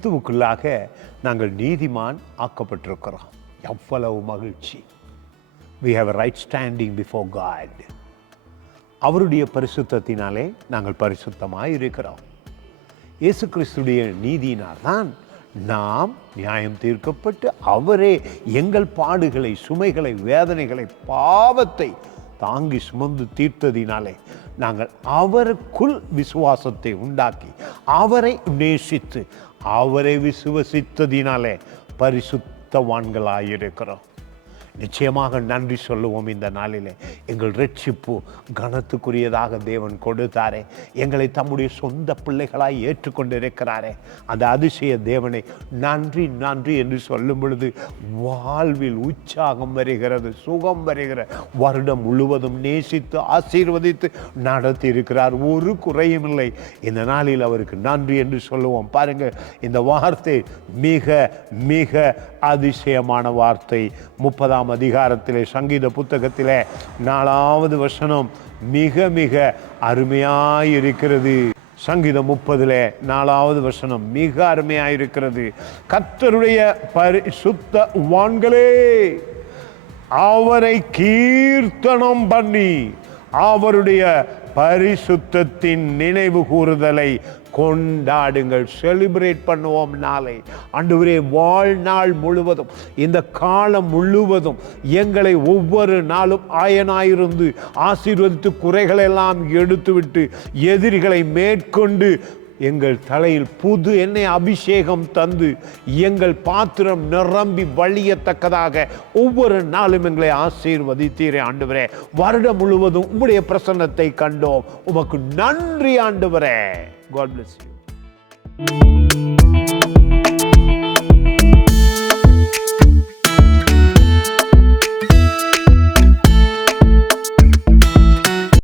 கிறிஸ்துவுக்குள்ளாக நாங்கள் நீதிமான் ஆக்கப்பட்டிருக்கிறோம். எவ்வளவு மகிழ்ச்சி! We have a right standing before God. அவருடைய பரிசுத்தத்தினாலே நாங்கள் பரிசுத்தமாய் இருக்கிறோம். இயேசு கிறிஸ்துடைய நீதியினால் தான் நாம் நியாயம் தீர்க்கப்பட்டு அவரே எங்கள் பாடுகளை, சுமைகளை, வேதனைகளை, பாவத்தை தாங்கி சுமந்து தீர்த்ததினாலே நாங்கள் அவருக்குள் விசுவாசத்தை உண்டாக்கி அவரை நேசித்து அவரை விசுவசித்ததினாலே பரிசுத்தவான்களாயிருக்கிறோம். நிச்சயமாக நன்றி சொல்லுவோம். இந்த நாளிலே எங்கள் ரட்சிப்பு கனத்துக்குரியதாக தேவன் கொடுத்தாரே, எங்களை தம்முடைய சொந்த பிள்ளைகளாய் ஏற்றுக்கொண்டிருக்கிறாரே, அந்த அதிசய தேவனை நன்றி நன்றி என்று சொல்லும் பொழுது வாழ்வில் உற்சாகம் வருகிறது, சுகம் வருகிற. வருடம் முழுவதும் நேசித்து ஆசீர்வதித்து நடத்தி இருக்கிறார், ஒரு குறையும் இல்லை. இந்த நாளில் அவருக்கு நன்றி என்று சொல்லுவோம். பாருங்கள், இந்த வார்த்தை மிக மிக அதிசயமான வார்த்தை. 30ஆம் அதிகாரத்திலே சங்கீத புத்தகத்திலே 4வது வசனம் மிக மிக அருமையாயிருக்கிறது. சங்கீதம் 30 4வது வசனம் மிக அருமையாயிருக்கிறது. கர்த்தருடைய பரிசுத்தவான்களே அவரை கீர்த்தனம் பண்ணி அவருடைய பரிசுத்தத்தின் நினைவு கூறுதலை கொண்டாடுங்கள். செலிப்ரேட் பண்ணுவோம் நாளை. ஆண்டவரே, வாழ்நாள் முழுவதும், இந்த காலம் முழுவதும் எங்களை ஒவ்வொரு நாளும் ஆயனாயிருந்து ஆசீர்வதித்து குறைகளெல்லாம் எடுத்துவிட்டு எதிரிகளை மேற்கொண்டு எங்கள் தலையில் புது எண்ணெய் அபிஷேகம் தந்து எங்கள் பாத்திரம் நிரம்பி வழியத்தக்கதாக ஒவ்வொரு நாளும் எங்களை ஆசீர்வதித்தீரே ஆண்டவரே. வருடம் முழுவதும் உம்முடைய பிரசன்னத்தை கண்டோம். உமக்கு நன்றி ஆண்டவரே. God bless you.